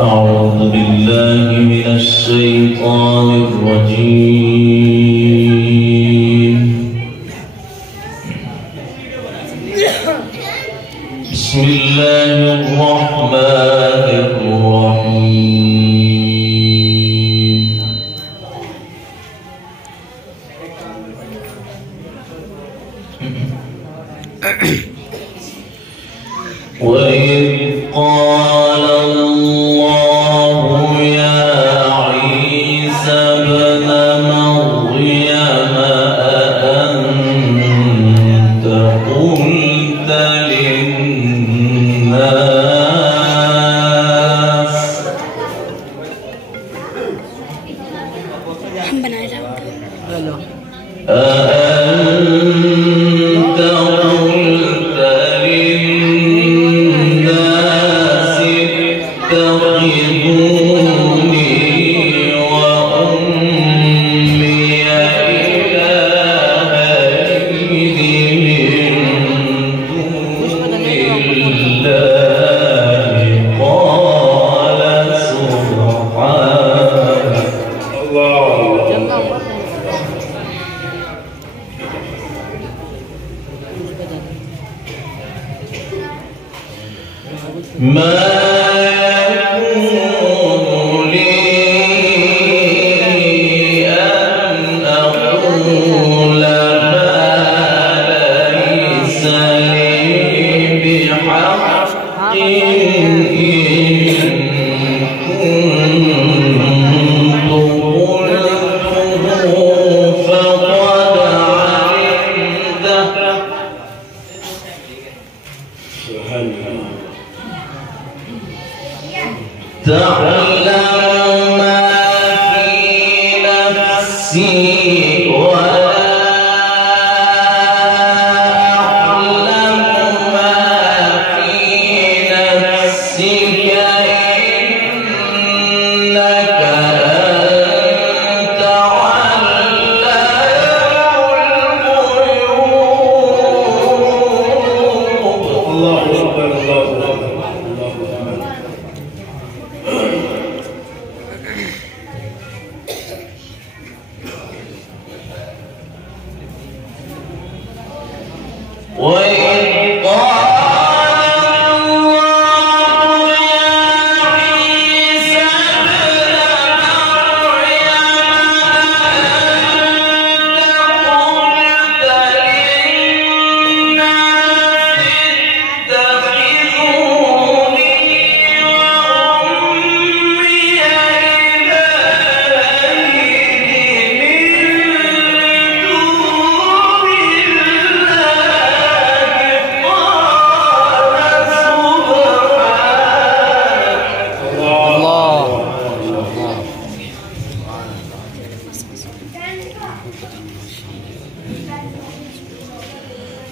أعوذ بالله من الشيطان الرجيم. بسم الله الرحمن الرحيم. وإذ قال الله يا عيسى ابن مريم أأنت قلت للناس ما يكون لي أن أقول ما ليس لي بحق إن كنت قلته فقد علمته. تعلم ما في نفسي ولا أعلم ما في نفسك إنك أنت علام الغيوب. الله أكبر الله أكبر. وإذ قال الله يا عيسى ابن مريم أأنت قلت للناس اتخذوني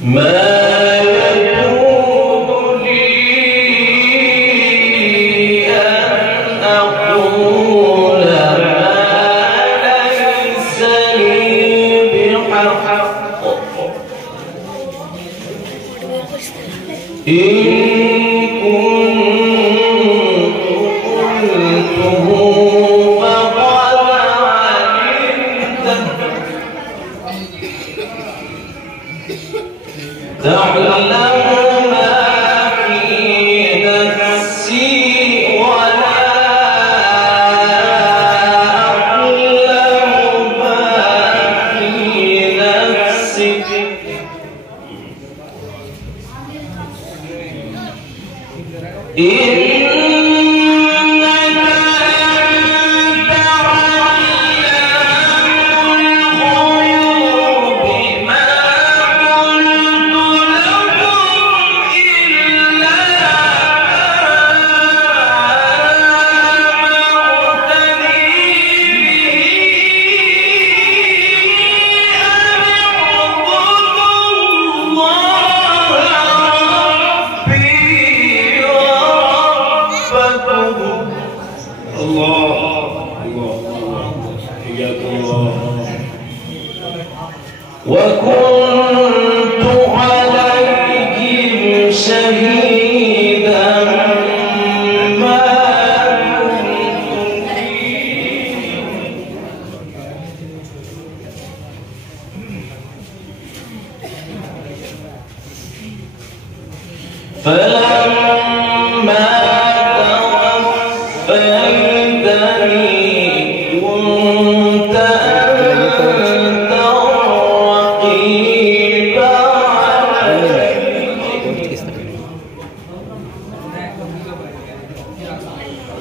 ما يكون لي أن أقول ما ليس لي بحق إن كنت قلته فقد علمته. تعلم ما في نفسي ولا أعلم ما في نفسك وكنت عليهم شهيدا ما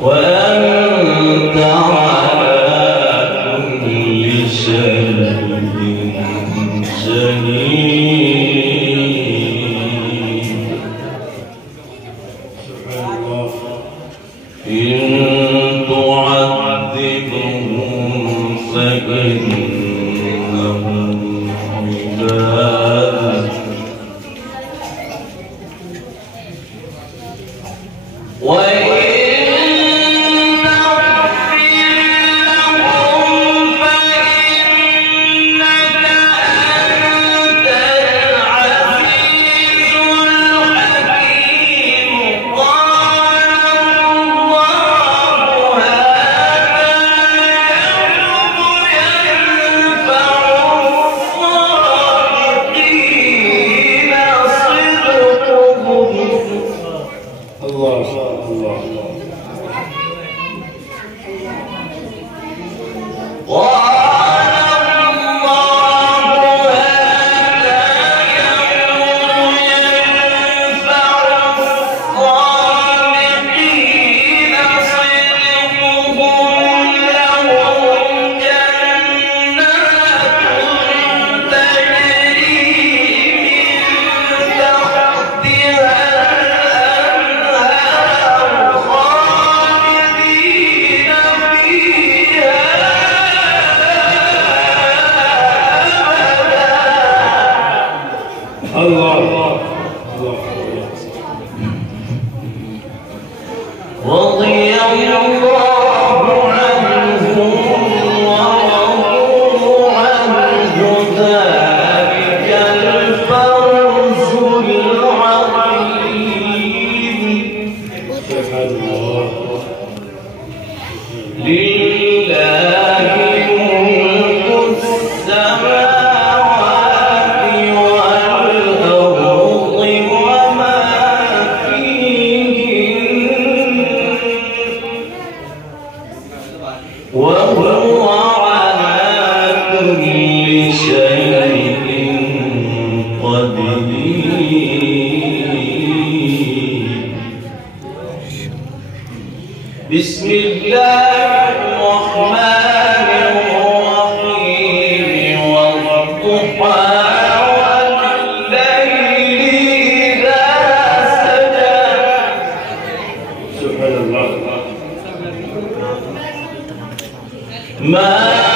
وأنت على كل شيء شهيد. إن تعذبهم فإنهم عبادك وإن رضي الله عنهم ورضوا عنه ذلك الفوز العظيم. لله ملك السماوات والأرض وما فيهن وهو على كل شيء قدير. بسم الله الرحمن الرحيم. والضحى والليل إذا سجى. سبحان الله. ما